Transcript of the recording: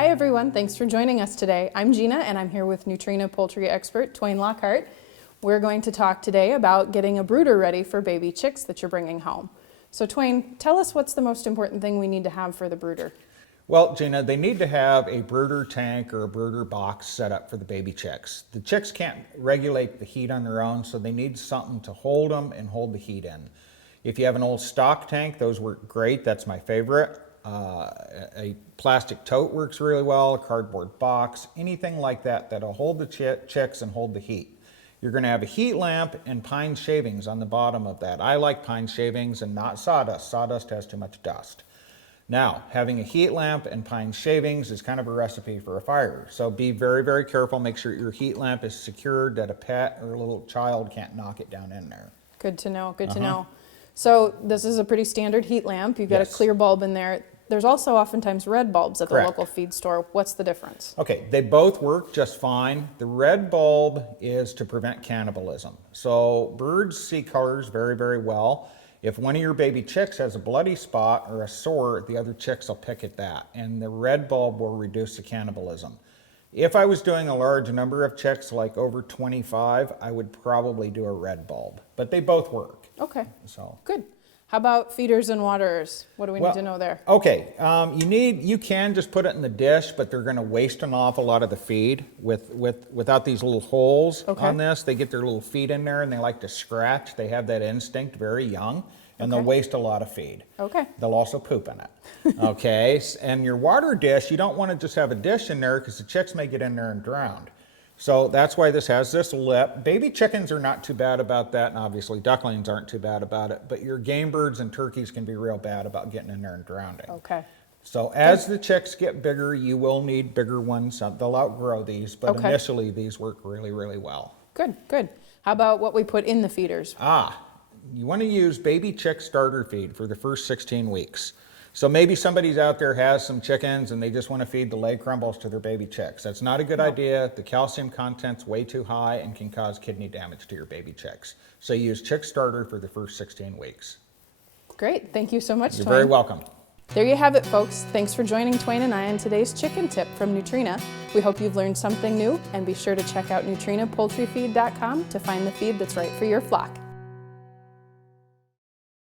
Hi everyone, thanks for joining us today. I'm Gina and I'm here with Nutrena poultry expert Twain Lockhart. We're going to talk today about getting a brooder ready for baby chicks that you're bringing home. So Twain, tell us what's the most important thing we need to have for the brooder? Well, Gina, they need to have a brooder tank or a brooder box set up for the baby chicks. The chicks can't regulate the heat on their own, so they need something to hold them and hold the heat in. If you have an old stock tank, those work great. That's my favorite. A plastic tote works really well, a cardboard box, anything like that that'll hold the chicks and hold the heat. You're going to have a heat lamp and pine shavings on the bottom of that. I like pine shavings and not sawdust. Sawdust has too much dust. Now, having a heat lamp and pine shavings is kind of a recipe for a fire. So be very, very careful. Make sure your heat lamp is secured, that a pet or a little child can't knock it down in there. Good to know, good to know. So this is a pretty standard heat lamp. You've got a clear bulb in there. There's also oftentimes red bulbs at the local feed store. What's the difference? Okay, they both work just fine. The red bulb is to prevent cannibalism. So birds see colors very, very well. If one of your baby chicks has a bloody spot or a sore, the other chicks will pick at that, and the red bulb will reduce the cannibalism. If I was doing a large number of chicks, like over 25, I would probably do a red bulb, but they both work. Okay, so good. How about feeders and waterers? What do we need to know there? Okay, you can just put it in the dish, but they're going to waste an awful lot of the feed without these little holes on this. They get their little feet in there and they like to scratch. They have that instinct very young, and they'll waste a lot of feed. Okay. They'll also poop in it. Okay, and your water dish, you don't want to just have a dish in there because the chicks may get in there and drown. So that's why this has this lip. Baby chickens are not too bad about that, and obviously ducklings aren't too bad about it, but your game birds and turkeys can be real bad about getting in there and drowning. Okay. So as the chicks get bigger, you will need bigger ones. They'll outgrow these, but initially these work really, really well. Good, good. How about what we put in the feeders? You want to use baby chick starter feed for the first 16 weeks. So maybe somebody's out there has some chickens and they just want to feed the leg crumbles to their baby chicks. That's not a good idea. The calcium content's way too high and can cause kidney damage to your baby chicks. So use chick starter for the first 16 weeks. Great. Thank you so much, You're very welcome. There you have it, folks. Thanks for joining Twain and I on today's chicken tip from Nutrena. We hope you've learned something new, and be sure to check out NutrenaPoultryFeed.com to find the feed that's right for your flock.